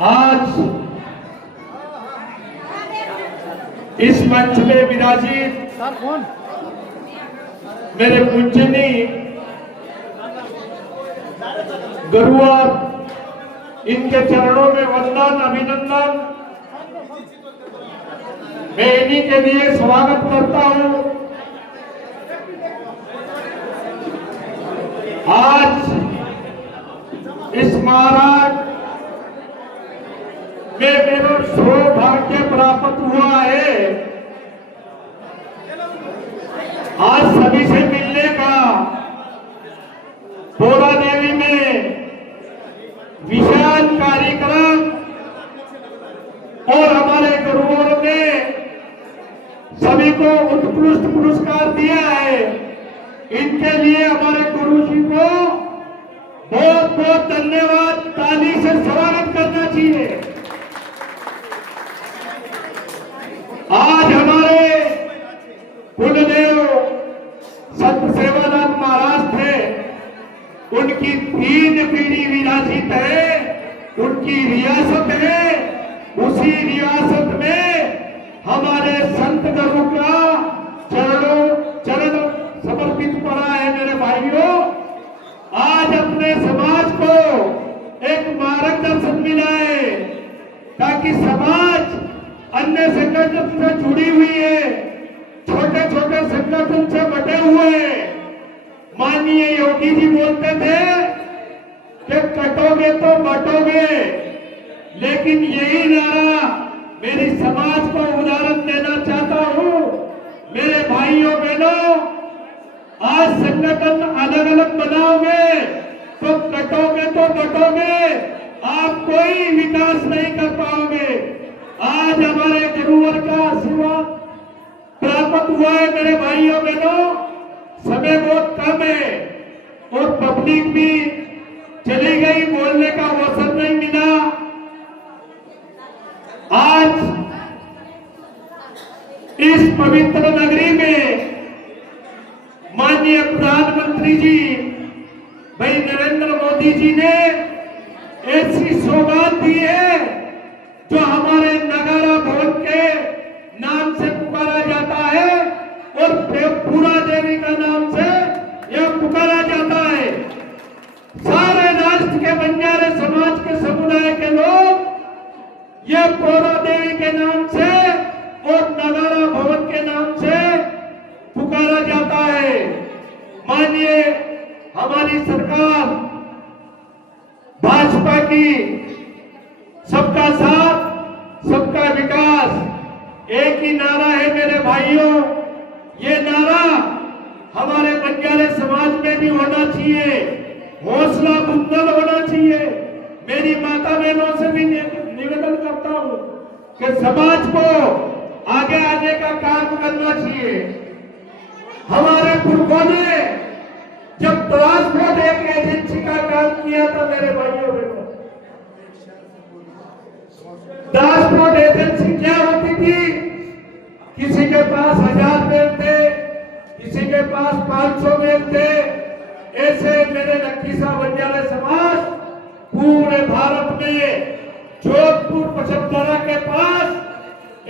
आज इस मंच में विराजित मेरे पूजनी गुरुवर, इनके चरणों में वंदन अभिनंदन। मैं इन्हीं के लिए स्वागत करता हूं। आज इस महाराज में मेरा सौभाग्य प्राप्त हुआ है आज सभी से मिलने का। पोरा देवी में विशाल कार्यक्रम और हमारे गुरुओं ने सभी को उत्कृष्ट पुरस्कार दिया है। इनके लिए हमारे गुरु जी को बहुत बहुत धन्यवाद, ताली से स्वागत करना चाहिए। आज हमारे कुलदेव संत सेवालाल महाराज थे, उनकी 3 पीढ़ी विराजित है, उनकी रियासत है। उसी रियासत में हमारे संत गुरु का चरण समर्पित पड़ा है। मेरे भाइयों, आज अपने समाज को एक मार्गदर्शन मिला है ताकि समाज अन्य संगठन से जुड़ी हुई है, छोटे छोटे संगठन से बटे हुए। माननीय योगी जी बोलते थे कि कटोगे तो बटोगे, लेकिन यही नारा मेरी समाज को उदाहरण देना चाहता हूं। मेरे भाइयों बहनों, आज संगठन अलग अलग बनाओगे तो कटोगे तो बटोगे, आप कोई विकास नहीं कर पाओगे। आज हमारे गुरुवर का आशीर्वाद प्राप्त हुआ है। मेरे भाइयों बहनों, समय बहुत कम है और पब्लिक भी चली गई, बोलने का अवसर नहीं मिला। आज इस पवित्र नगरी में माननीय प्रधानमंत्री जी भाई नरेंद्र मोदी जी ने ऐसी सौगात दी है जो हमारे नगारा भवन के नाम से पुकारा जाता है और पूरा देवी का नाम से यह पुकारा जाता है। सारे राष्ट्र के बंजारे समाज के समुदाय के लोग यह पोरा देवी के नाम से और नगारा भवन के नाम से पुकारा जाता है। मानिए, हमारी सरकार भाजपा की सबका साथ सबका विकास एक ही नारा है। मेरे भाइयों, ये नारा हमारे बंजारे समाज में भी होना चाहिए, हौसला बुलंद होना चाहिए। मेरी माता बहनों से भी निवेदन करता हूं कि समाज को आगे आने का काम करना चाहिए। हमारे पुरखों ने जब ट्रांसपोर्ट एक एजेंसी का काम किया था, मेरे भाइयों बहनों, ट्रांसपोर्ट एजेंसी क्या होती थी? किसी के पास 1000 बैल थे, किसी के पास 500 बैल थे। ऐसे मेरे लखीसा बंजारा समाज पूरे भारत में जोधपुर पचमढ़ी के पास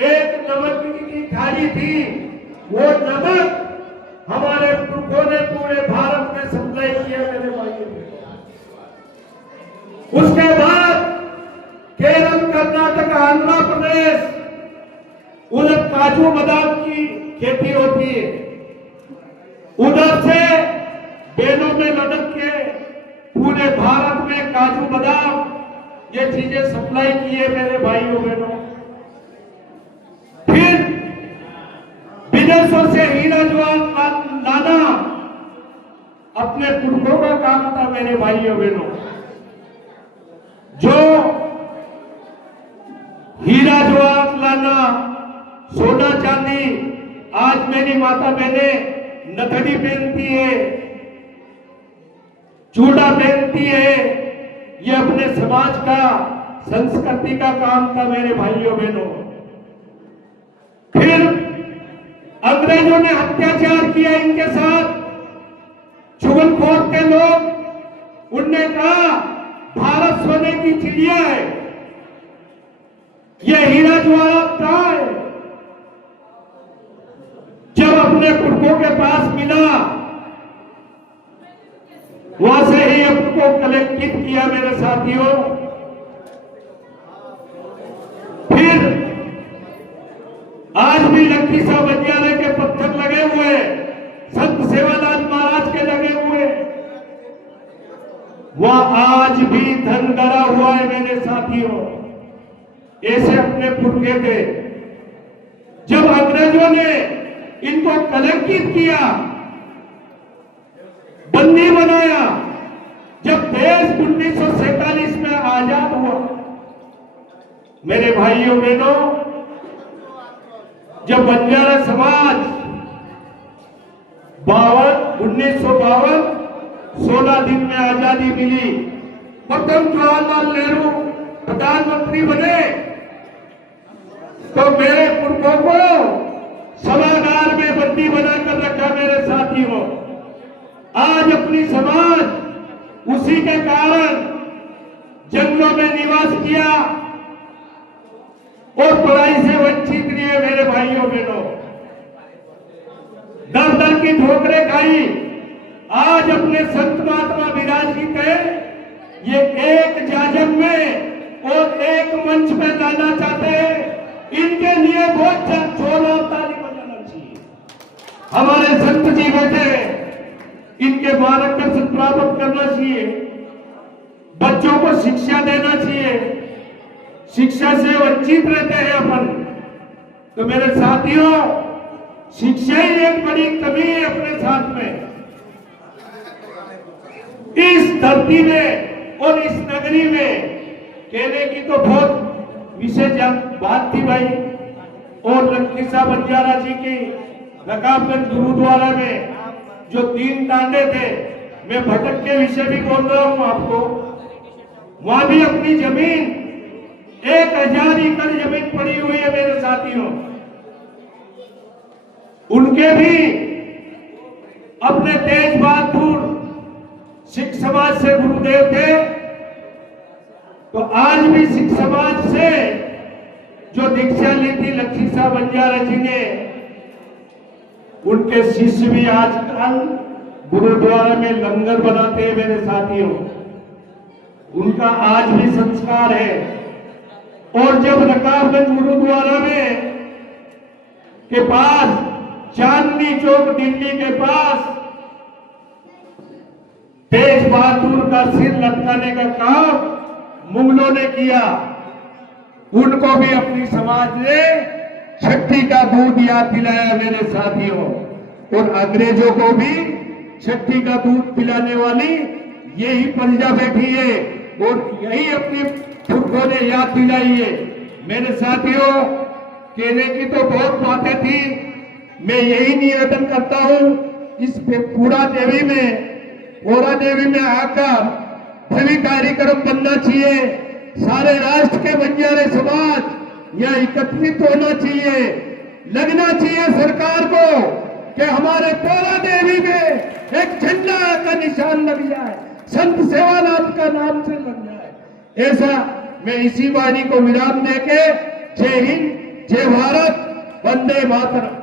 एक नमक की खाड़ी थी। वो नमक हमारे पुरखों ने पूरे भारत में सप्लाई किया। मेरे भाइयों, उसके बाद केरल, कर्नाटक, आंध्र प्रदेश, उधर काजू बादाम की खेती होती है। उधर से बेलों में लटक के पूरे भारत में काजू बादाम ये चीजें सप्लाई की है। मेरे भाइयों बहनों, फिर विदेशों से हीरा जवाहरात लाना अपने पुरखों का काम था। मेरे भाइयों बहनों, जो हीरा जवाहरात लाना, सोना चांदी, आज मेरी माता बहने नथड़ी पहनती है, चूड़ा पहनती है, ये अपने समाज का संस्कृति का काम था। मेरे भाइयों बहनों, फिर अंग्रेजों ने अत्याचार किया इनके साथ, चुगलखोर के लोग। उनने कहा भारत सोने की चिड़िया है, ये हीरा ज्वारत कहाँ है? जब अपने पुरखों के पास मिला वहां से ही आपको कलेक्टिव किया मेरे साथियों। फिर आज भी लखीसा बंजारे के पत्थर लगे हुए, संत सेवालाल महाराज के लगे हुए, वह आज भी धन गड़ा हुआ है मेरे साथियों। ऐसे अपने पुरखे थे। जब अंग्रेजों ने इनको कलंकित किया, बंदी बनाया, जब देश 1947 में आजाद हुआ, मेरे भाइयों बहनों, जब बंजारा समाज 1952 16 दिन में आजादी मिली, प्रथम जवाहरलाल नेहरू प्रधानमंत्री बने, तो मेरे पुरखों को सभागार में बंदी बनाकर रखा मेरे साथियों। आज अपनी समाज उसी के कारण जंगलों में निवास किया और पढ़ाई से वंचित रहे मेरे भाइयों बहनों। दर दर की ठोकरें खाई। आज अपने संत महात्मा विराजित है, ये एक जाजम में और एक मंच में लाना चाहते हैं। इनके लिए बहुत जोर और ताली बजाना चाहिए। हमारे संत जी बैठे, इनके मार्गदर्शन प्राप्त करना चाहिए, बच्चों को शिक्षा देना चाहिए। शिक्षा से वंचित रहते हैं अपन। तो मेरे साथियों, शिक्षा ही एक बड़ी कमी है अपने साथ में। इस धरती में और इस नगरी में कहने की तो बहुत विशेष बात थी भाई। और लखीसा बंजारा जी की रकाबगंज गुरुद्वारा में जो 3 तांडे थे, मैं भटक के विषय भी बोल रहा हूं आपको। वहां भी अपनी जमीन 1000 एकड़ जमीन पड़ी हुई है मेरे साथियों। उनके भी अपने तेज बहादुर सिख समाज से गुरुदेव थे। तो आज भी सिख समाज से जो दीक्षा ली थी लखीसा बंजारा जी ने, उनके शिष्य भी आजकल गुरुद्वारा में लंगर बनाते हैं मेरे साथियों। उनका आज भी संस्कार है। और जब रकाबगंज गुरुद्वारा में के पास चांदनी चौक दिल्ली के पास तेज बहादुर का सिर लटकाने का काम मुगलों ने किया, उनको भी अपनी समाज ने छठी का दूध याद दिलाया मेरे साथियों। और अंग्रेजों को भी छठी का दूध पिलाने वाली यही प्रजा बैठी है और यही अपनी पुरखों ने याद दिलाई है मेरे साथियों। कहने की तो बहुत बातें थी, मैं यही निवेदन करता हूं, इस पूरा देवी में आकर भव्य कार्यक्रम बनना चाहिए। सारे राष्ट्र के बंजारे समाज यह एकत्रित होना चाहिए, लगना चाहिए सरकार को कि हमारे पोरा देवी में एक झंडा का निशान लग जाए, संत सेवालाल का नाम से लग जाए। ऐसा मैं इसी वाणी को विराम देके जय हिंद, जय भारत, वंदे मातरम।